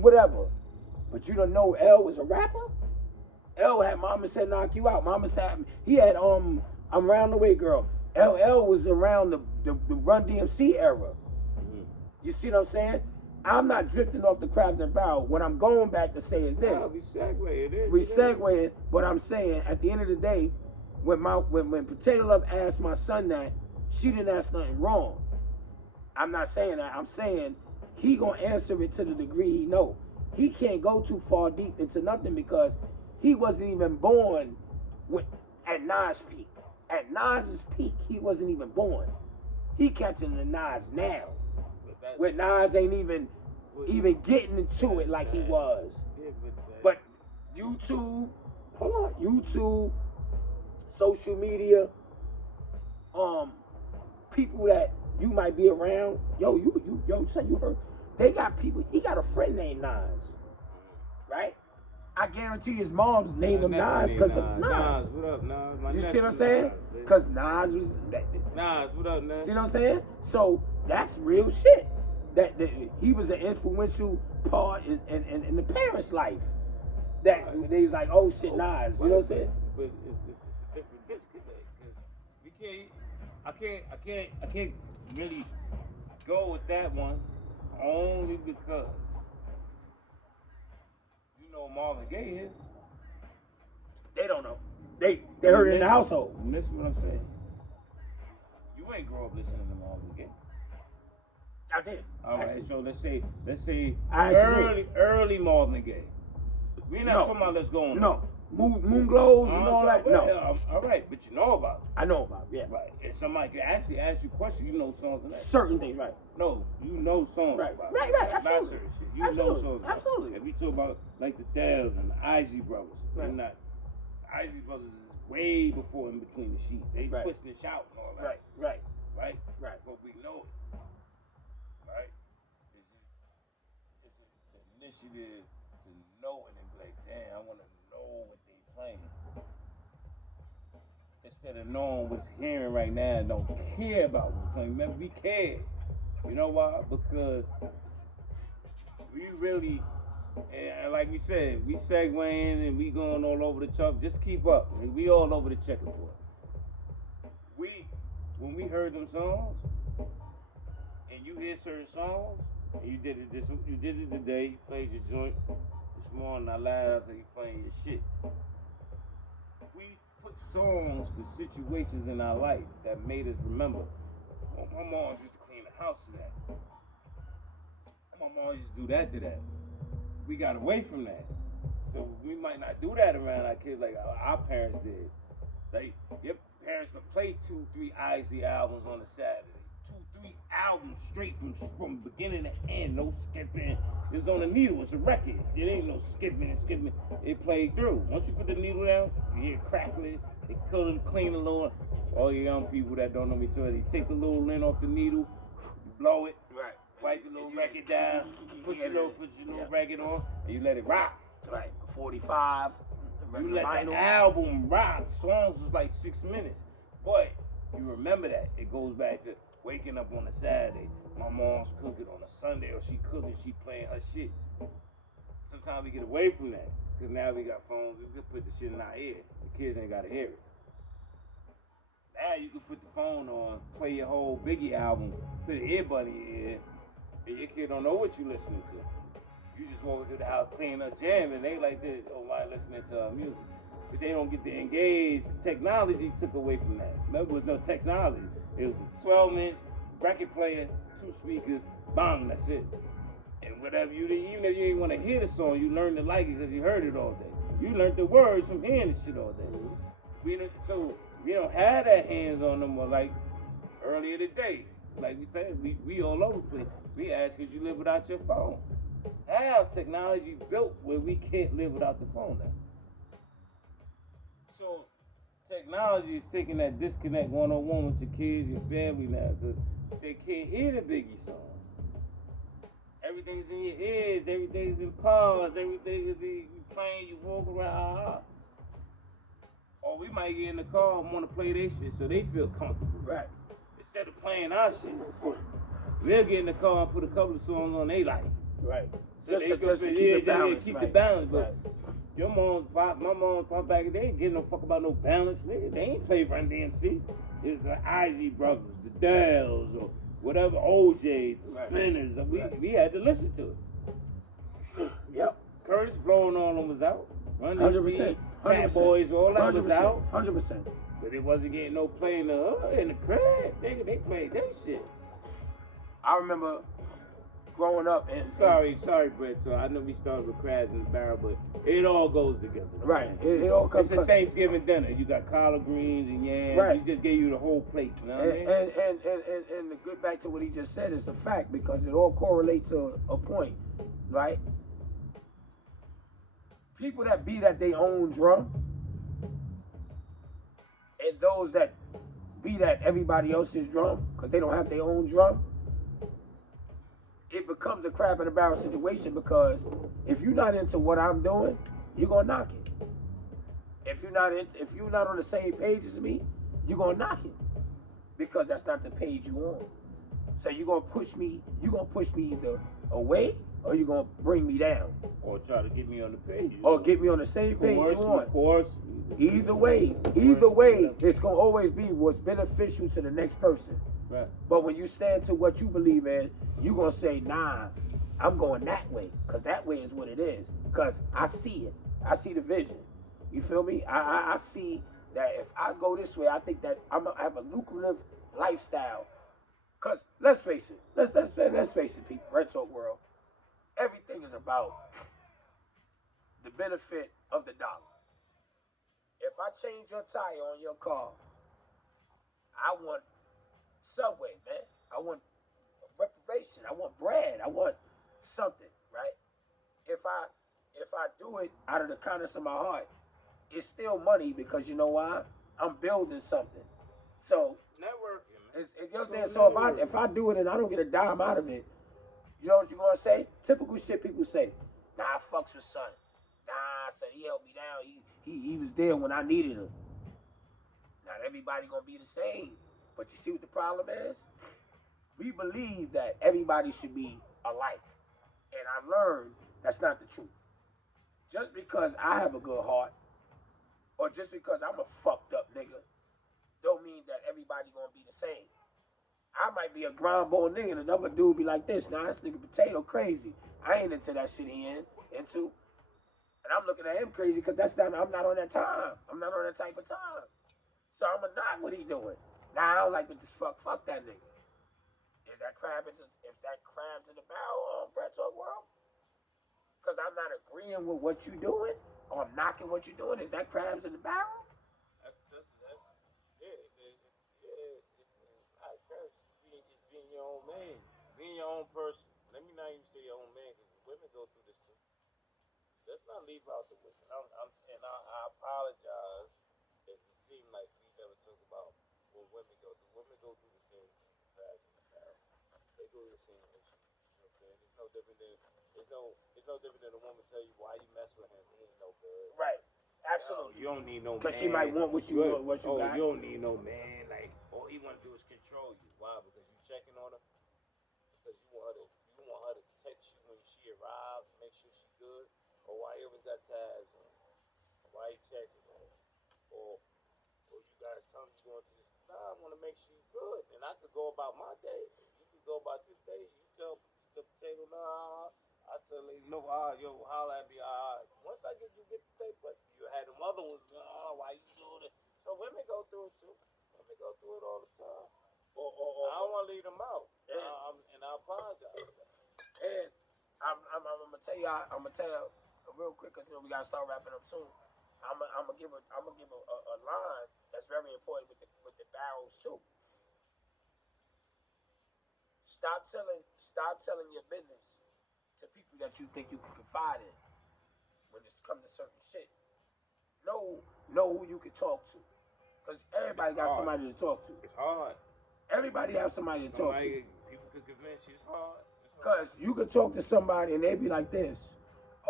whatever. But you don't know L was a rapper. L had Mama Said Knock You Out. Mama Said he had I'm Round the Way Girl. LL was around the Run DMC era. Mm-hmm. You see what I'm saying? I'm not drifting off the Craft and Barrel. What I'm going back to say is this. No, we segueing. We segueing, but I'm saying at the end of the day, when Potato Love asked my son that, she didn't ask nothing wrong. I'm not saying that. I'm saying he gonna answer it to the degree he know. He can't go too far deep into nothing because he wasn't even born at Nas' peak. At Nas' peak, he wasn't even born. He catching the Nas now. Where Nas ain't even getting into it like he was. But YouTube, social media, people that you might be around, son, you heard, they got people, he got a friend named Nas, right? I guarantee his mom's named him Nas because of Nas. Nas, what up, Nas? You see what I'm saying? Because Nas was... Nas, what up, Nas? See what I'm saying? So, that's real shit. That he was an influential part in the parents' life. That they was like, oh shit, Nas. You know what I'm saying? But it's a different disconnect because I can't really go with that one only because you know Marvin Gaye is. They don't know. They heard it in the household. Listen what I'm saying. You ain't grow up listening to Marvin Gaye. I did. All right, so let's say I early Marvin Gaye. We're not talking about let's go on. No. Moon glows and all that. No. All right, but you know about it. I know about it, yeah. Right. If somebody can actually ask you questions, you know songs and that. Certain things, right. No, you know songs right. about Right, it. right, absolutely. Not shit. You absolutely. know songs about absolutely. If we talk about like the Dells and the Isley Brothers, right. they're not. Isley Brothers is way before In Between the Sheets. They right. twist and shout and all that. Right. But we know it. Right? It's an initiative to know it and be like, damn, I want to know what they playing. Instead of knowing what's hearing right now and don't care about what's playing. Remember, we care. You know why? Because we really, and like we said, we segueing and we going all over the chart. Just keep up. We all over the checkerboard. When we heard them songs, and you hear certain songs, and you did it today, you played your joint. This morning I laughed and you playing your shit. We put songs for situations in our life that made us remember. Well, my mom used to clean the house to that. My mom used to do that to that. We got away from that. So we might not do that around our kids like our parents did. Like, your parents would play 2-3 Isley albums on a Saturday. 2-3 albums straight from beginning to end, no skipping. It's on a needle, it's a record. It ain't no skipping and skipping. It played through. Once you put the needle down, you hear it crackling, they couldn't clean the little. All you young people that don't know me too, you take the little lint off the needle, you blow it, right. Wipe the little record down, put your little record on, and you let it rock. Right, 45. You let vinyl. the album rock. Songs is like 6 minutes. But you remember that. It goes back to waking up on a Saturday. My mom's cooking on a Sunday, or she cooking, she playing her shit. Sometimes we get away from that. Because now we got phones, we can put the shit in our ear. The kids ain't got to hear it. Now you can put the phone on, play your whole Biggie album, put an earbud in your ear, and your kid don't know what you listening to. You just walk through the house playing a jam, and they like this, oh, why listening to music? but they don't get to engage. Technology took away from that. There was no technology. It was a 12-inch record player, 2 speakers, bang, that's it. And whatever you did, even if you didn't want to hear the song, you learned to like it because you heard it all day. You learned the words from hearing the shit all day. So we don't have that hands on them or like earlier today. Like we said, we all over the place. We ask, could you live without your phone? How technology built where we can't live without the phone now. So technology is taking that disconnect one-on-one with your kids, your family now, because they can't hear the Biggie song. Everything's in your ears, everything's in cars, everything is in you playing, you walk around. Or we might get in the car and want to play their shit so they feel comfortable. Right. Instead of playing our shit, we'll get in the car and put a couple of songs on they like. Right. So Just to keep it balanced. Keep the balance, but right. Your mom, my mom, pop back, they ain't getting no fuck about no balance, nigga. They ain't play Run DMC. It's the Isley Brothers, the Dells, or whatever, OJs, the Spinners. We had to listen to it. Yep. Curtis blowing on them was out. Run 100%. Fat Boys, all that was out. 100%. But it wasn't getting no play in the crib. Nigga, they played that shit. I remember growing up and sorry, Brett. So I know we started with Crabs in the Barrel, but it all goes together. Right. It all comes. It's a Thanksgiving dinner. You got collard greens and yams. Right. We just gave you the whole plate. You know what I mean? And to get back to what he just said, it's a fact because it all correlates to a point, right? People that beat at their own drum and those that beat at everybody else's drum because they don't have their own drum, it becomes a crab in a barrel situation because if you're not into what I'm doing, you're gonna knock it. If you're not on the same page as me, you're gonna knock it because that's not the page you on. So you're gonna push me either away or you're gonna bring me down. Or try to get me on the page. Or get me on the same page you on. Of course. Either way, it's gonna always be what's beneficial to the next person. Right. But when you stand to what you believe in, you're going to say, nah, I'm going that way. Because that way is what it is. Because I see it. I see the vision. You feel me? I see that if I go this way, I think that I'm going to have a lucrative lifestyle. Because let's face it. Let's face it, people. Red Talk World. Everything is about the benefit of the dollar. If I change your tire on your car, I want Subway, man. I want reparation. I want bread. I want something, right? If I do it out of the kindness of my heart, it's still money because you know why? I'm building something. So networking, man. You know what I'm saying? So if I do it and I don't get a dime out of it, you know what you're gonna say? Typical shit people say. Nah, I fucks with son. Nah, son, he helped me down. He was there when I needed him. Not everybody gonna be the same. But you see what the problem is? We believe that everybody should be alike. And I learned that's not the truth. Just because I have a good heart, or just because I'm a fucked up nigga, don't mean that everybody gonna be the same. I might be a ground bone nigga and another dude be like this. Nah, this nigga Potato crazy. I ain't into that shit he into. And I'm looking at him crazy because I'm not on that time. I'm not on that type of time. So I'm going to knock what he doing. Nah, I don't like what this fuck that nigga. Is that if that crab's in the barrel on Red Talk World? Because I'm not agreeing with what you doing, or I'm knocking what you doing. Is that crabs in the barrel? It's being your own man, being your own person. Let me not even say your own man, because women go through this too. Let's not leave out the women. I apologize if it seemed like we never talk about what women go through. Women go through the same crabs in the barrel. They go through the same issues. You know what I'm saying? It's no different than a woman tell you why you mess with him. He ain't no good. Right. Absolutely. You don't need no man. Because she might want what you got. You don't need no man. Like, all he want to do is control you. Why? Because you checking on her. Because you want her to text you when she arrives, make sure she good. Or why you always got tabs on her. Or why you checking on her. Or you got to tell me you going to this. Nah, I want to make sure you good. And I could go about my day. You could go about this day. You tell the Potato, nah. I tell her, no, yo, holla at me. Once I get the day, but you had them other ones. Oh, why you doing it? So women go through it too. Women go through it all the time. I don't want to leave them out, and I apologize. And I'm gonna tell you real quick because we gotta start wrapping up soon. I'm gonna give a line that's very important with the barrels too. Stop telling your business to people that you think you can confide in when it's come to certain shit. Know who you can talk to, because everybody got somebody to talk to. It's hard. Everybody has somebody to talk to. People could convince you it's hard. Because you could talk to somebody and they be like this.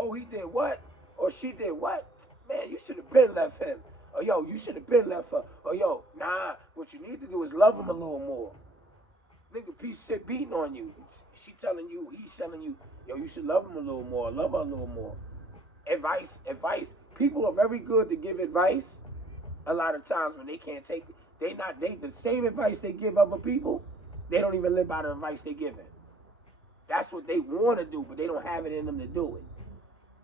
Oh, he did what? Or she did what? Man, you should have been left him. Or yo, you should have been left her. Or yo, nah, what you need to do is love him a little more. Nigga, piece of shit beating on you. She telling you, he's telling you, yo, you should love him a little more, love her a little more. Advice. People are very good to give advice. A lot of times when they can't take it, the same advice they give other people, they don't even live by the advice they give it. That's what they want to do, but they don't have it in them to do it.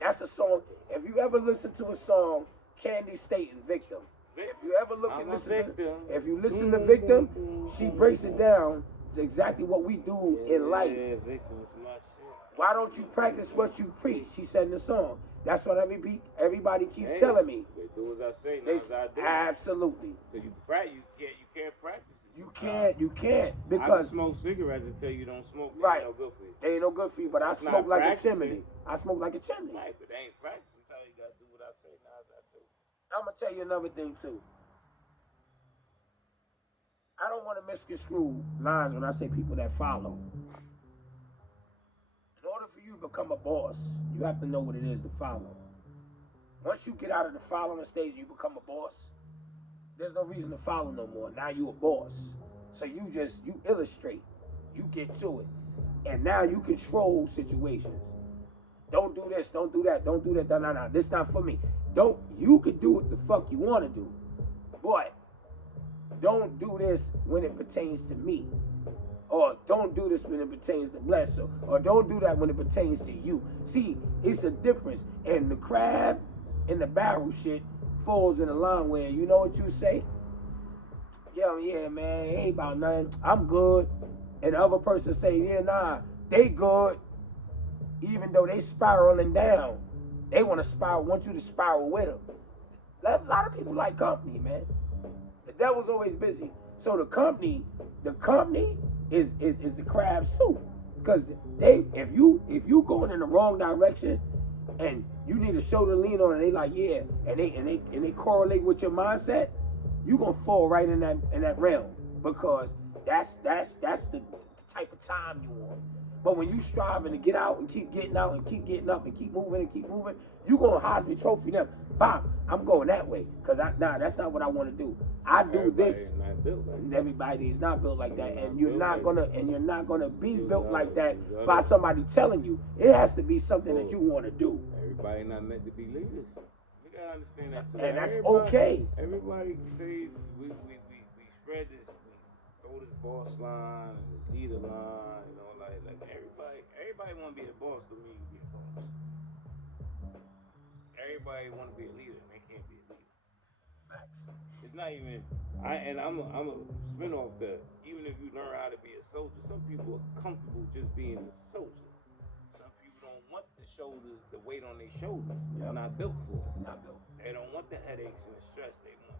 That's a song. If you ever listen to a song, Candy Staten, Victim. If you ever look and listen if you listen to Victim, she breaks it down to exactly what we do in life. Yeah, Victim is my shit. Why don't you practice what you preach? She said in the song. That's what everybody keeps telling me. They do as I say, not as I do. Absolutely. So you can't practice it. You can't I because can smoke cigarettes until you don't smoke. Right. They ain't no good for you. They ain't no good for you, but I smoke like a chimney. I smoke like a chimney. Right, but they ain't practicing. So you gotta do what I say, not as I do. I'm gonna tell you another thing too. I don't want to misconstrue lines when I say people that follow. In order for you to become a boss, you have to know what it is to follow. Once you get out of the following stage and you become a boss, there's no reason to follow no more. Now you a boss. So you illustrate. You get to it. And now you control situations. Don't do this, don't do that, don't do that, no. This not for me. You can do what the fuck you want to do. But don't do this when it pertains to me. Or don't do this when it pertains to Bless. Or don't do that when it pertains to you. See, it's a difference. And the crab and the barrel shit falls in a line where, you know what you say? Yo, yeah, man, it ain't about nothing. I'm good. And the other person say, yeah, nah, they good. Even though they spiraling down, they want you to spiral with them. A lot of people like company, man. The devil's always busy. So the company is the crab soup. Because if you going in the wrong direction and you need a shoulder to lean on, and they like, yeah, and they correlate with your mindset, you gonna fall right in that realm, because that's the type of time you want. But when you striving to get out and keep getting out and keep getting up and keep moving, you gonna Heisman Trophy them. Bob, I'm going that way, because that's not what I want to do. I do this. Everybody is not built like that, and you're not gonna be built like that by somebody telling you. It has to be something that you want to do. Everybody not meant to be leaders. We gotta understand that too. And that's okay. Everybody says we spread this, we throw this boss line and this leader line, you know, like everybody want to be the boss. To me, you be a boss. Everybody want to be a leader, and they can't be a leader. Facts. It's not even. I'm a spin off the. Even if you learn how to be a soldier, some people are comfortable just being a soldier. Some people don't want the weight on their shoulders. It's not built for it. Not built. They don't want the headaches and the stress. They want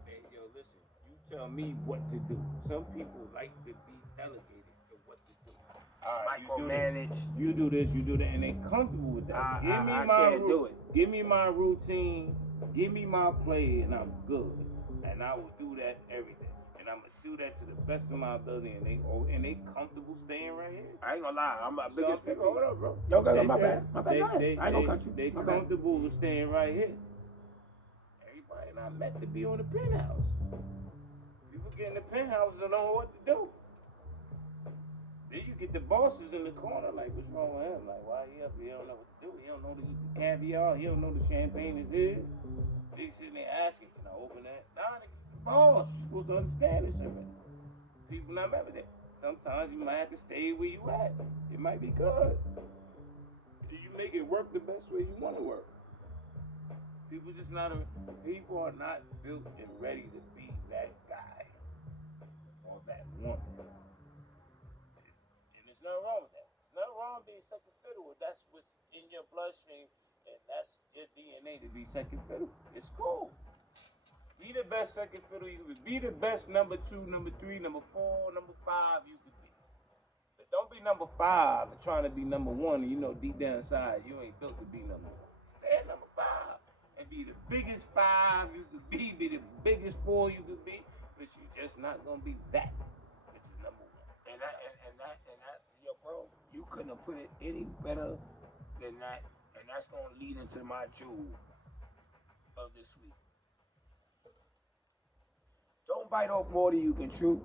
listen, you tell me what to do. Some people like to be delegated to what to do. Micromanage. You do this, you do that, and they comfortable with that. I can't do it. Give me my routine, give me my play, and I'm good. And I will do that every day. And I'm gonna do that to the best of my ability, and they comfortable staying right here. I ain't gonna lie, I'm my biggest people. Hold up, bro. Yo, go, my bad. I ain't gonna cut you. They comfortable with staying right here. Everybody not meant to be on the penthouse. People get in the penthouse and don't know what to do. Then you get the bosses in the corner, like, what's wrong with him? Like, why he up here? He don't know what to do. He don't know to eat the caviar. He don't know the champagne is his. They sitting there asking, can I open that? Nah, the boss, you're supposed to understand this already. People not remember that. Sometimes you might have to stay where you at. It might be good. Do you make it work the best way you want to work? Do People are not built and ready to be that guy or that woman. And there's nothing wrong with that. There's nothing wrong with being second fiddle. That's what's in your bloodstream, and that's your DNA to be second fiddle. It's cool. Be the best second fiddle you could be. Be the best number 2, number 3, number 4, number 5 you could be. But don't be number 5 and trying to be number 1, and you know deep down inside you ain't built to be number 1. Stay at number 5 and be the biggest 5 you could be the biggest 4 you could be, but you just not gonna be that, which is number 1. And that, yo, bro, you couldn't have put it any better than that. And that's gonna lead into my jewel of this week. Don't bite off more than you can chew,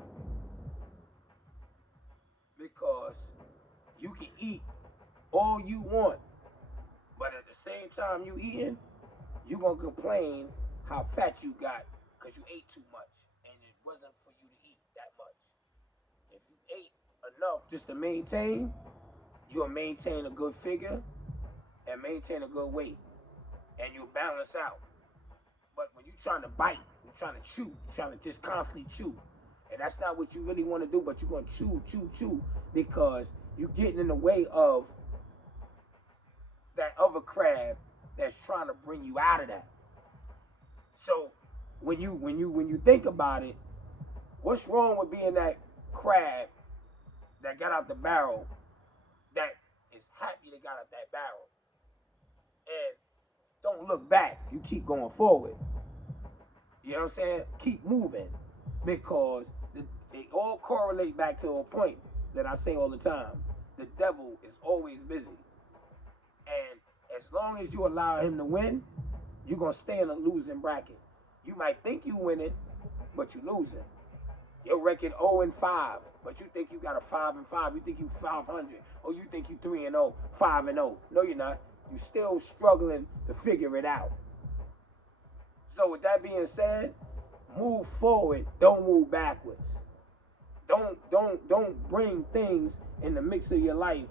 because you can eat all you want, but at the same time you eating, you gonna complain how fat you got because you ate too much and it wasn't for you to eat that much. If you ate enough just to maintain, you'll maintain a good figure and maintain a good weight, and you'll balance out. But when you're trying to bite, you're trying to chew, you're trying to just constantly chew, and that's not what you really want to do, but you're going to chew, because you're getting in the way of that other crab that's trying to bring you out of that. So when you think about it, what's wrong with being that crab that got out the barrel, that is happy they got out that barrel, and don't look back, you keep going forward. You know what I'm saying? Keep moving, because they all correlate back to a point that I say all the time. The devil is always busy. And as long as you allow him to win, you're going to stay in a losing bracket. You might think you winning, but you're losing. Your record 0-5, but you think you got a 5-5. You think you 500, or you think you 3-0, 5-0. No, you're not. You're still struggling to figure it out. So with that being said, move forward. Don't move backwards. Don't bring things in the mix of your life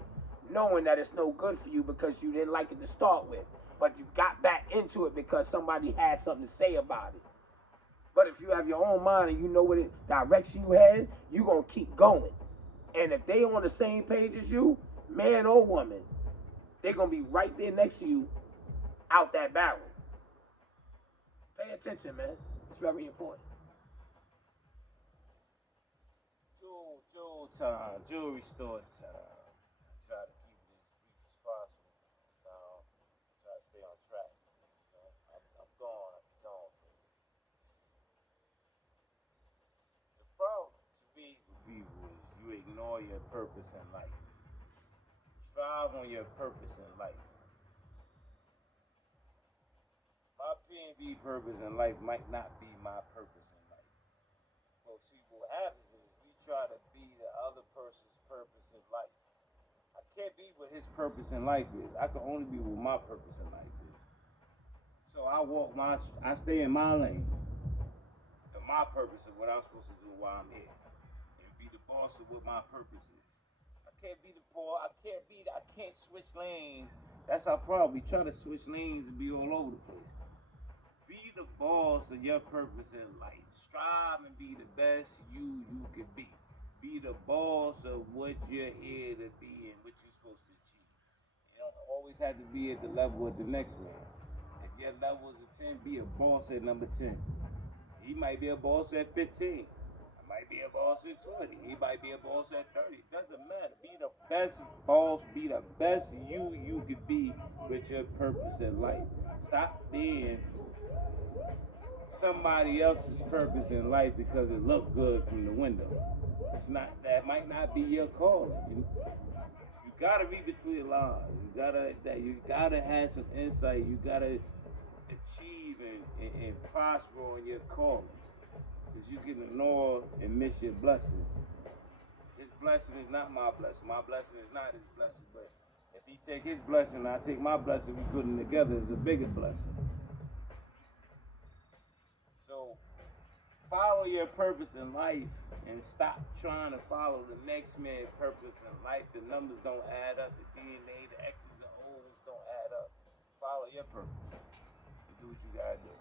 knowing that it's no good for you because you didn't like it to start with, but you got back into it because somebody had something to say about it. But if you have your own mind and you know what direction you had, you're going to keep going. And if they on the same page as you, man or woman, they're going to be right there next to you out that barrel. Pay attention, man. It's very important. Jewel time, jewelry store time. Try to keep it as brief as possible. Try to stay on track. I'm gone. The problem to me with people is you ignore your purpose in life. Strive on your purpose in life. My P&B purpose in life might not be my purpose in life. Well, see, what happens is we try to be the other person's purpose in life. I can't be what his purpose in life is. I can only be what my purpose in life is. So I stay in my lane. And my purpose is what I'm supposed to do while I'm here. And be the boss of what my purpose is. I can't be the poor. I can't switch lanes. That's our problem. We try to switch lanes and be all over the place. Be the boss of your purpose in life. Strive and be the best you can be. Be the boss of what you're here to be and what you're supposed to achieve. You don't always have to be at the level of the next man. If your level is a 10, be a boss at number 10. He might be a boss at 15. I might be a boss at 20. He might be a boss at 30. It doesn't matter. Be the best boss. Be the best you could be with your purpose in life. Stop being somebody else's purpose in life because it looked good from the window. That might not be your calling. You gotta read between the lines. You gotta have some insight. You gotta achieve and prosper on your calling. Because you can ignore and miss your blessing. His blessing is not my blessing. My blessing is not his blessing. But if he take his blessing and I take my blessing, we put them together as a bigger blessing. So follow your purpose in life and stop trying to follow the next man's purpose in life. The numbers don't add up. The DNA, the X's and O's don't add up. Follow your purpose. do what you gotta do.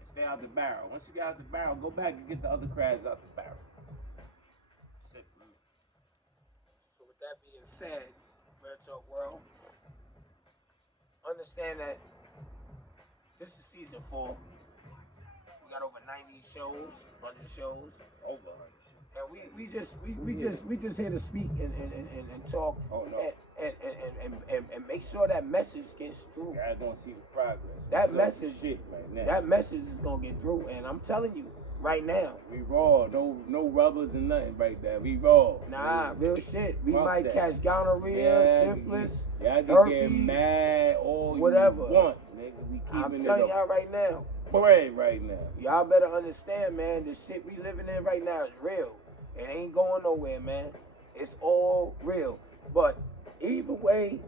And stay out the barrel. Once you get out the barrel, go back and get the other crabs out the barrel. That's it for me. So with that being said, Red Talk World, understand that this is season 4. We got over 90 shows, 100 shows, Over 100 shit. and we just here to speak and talk Oh, no. and make sure that message gets through. Guys don't see the progress. That We message, shit right now. that message is gonna get through, and I'm telling you right now. We raw, no rubbers and nothing right there. We raw. Nah, real shit. We Fuck might that. catch gonorrhea, syphilis, y'all can herpes, get mad all whatever. you want, nigga. We I'm keeping telling it y'all right now. bread right now. Y'all better understand, man. The shit we living in right now is real. It ain't going nowhere, man. It's all real. But either way,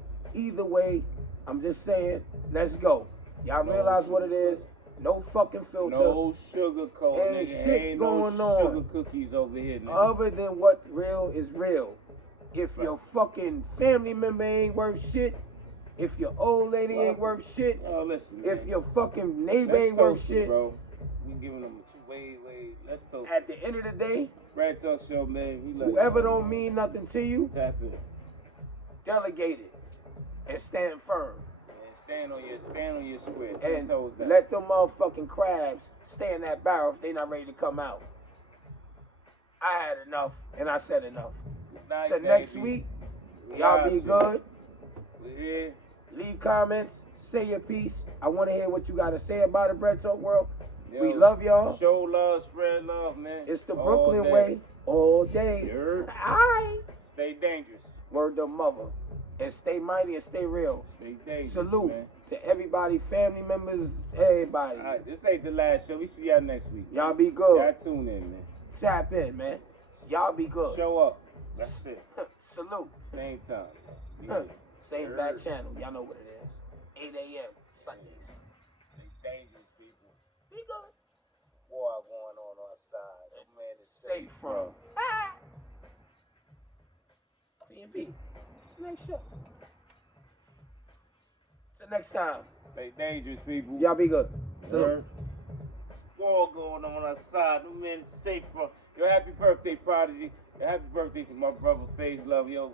I'm just saying, let's go. Y'all No realize what it sugar. is? No fucking filter. No sugar coat, Ain't nigga. shit Ain't going no on. sugar cookies over here, nigga. Other than what real is real. If your fucking family member ain't worth shit, if your old lady ain't worth shit, Oh, listen, if man. your fucking neighbor Let's ain't worth toast it, shit, bro. We giving them way. Let's toast. at the end of the day, Red Talk Show, man. We love whoever y'all, don't man. mean nothing to you, Tap in. delegate it and stand firm. And stand on your square. And toes down. let them motherfucking crabs stay in that barrel if they not ready to come out. I had enough, and I said enough. Night, Till next baby. week, We y'all got be you. good. We here. Leave comments. Say your piece. I want to hear what you got to say about it, Bread Talk World. Yo, We love y'all. Show love, spread love, man. It's the All Brooklyn day. way all day. You heard? Aye. Stay dangerous. Word to mother. And stay mighty and stay real. Stay dangerous, Salute man. to everybody, family members, everybody. All right, this ain't the last show. We see y'all next week. Y'all be good. Y'all tune in, man. Tap in, man. Y'all be good. Show up. That's it. Salute. Same time. Be Huh. here. Same Heard. back channel. Y'all know what it is. 8 a.m. Sundays. Stay dangerous, people. Be good. War going on outside. That man is Safe from. bro. P&B. Next show. Till next time. Stay dangerous, people. Y'all be good. Salute. Heard? War going on outside. The man is safe from. Yo, happy birthday, Prodigy. Yo, happy birthday to my brother, Phase Love. Yo,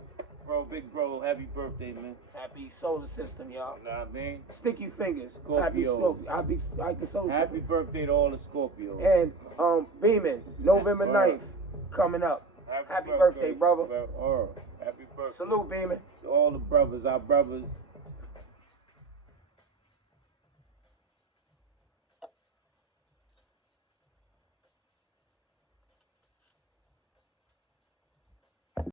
bro, big bro, happy birthday, man. Happy solar system, y'all. You know what I mean? Sticky fingers. Scorpios. Happy solar Happy system. birthday to all the Scorpios. And Beeman, November Word. 9th, coming up. Happy birthday, brother. All right. Happy birthday. Salute, Beeman. To all the brothers, our brothers,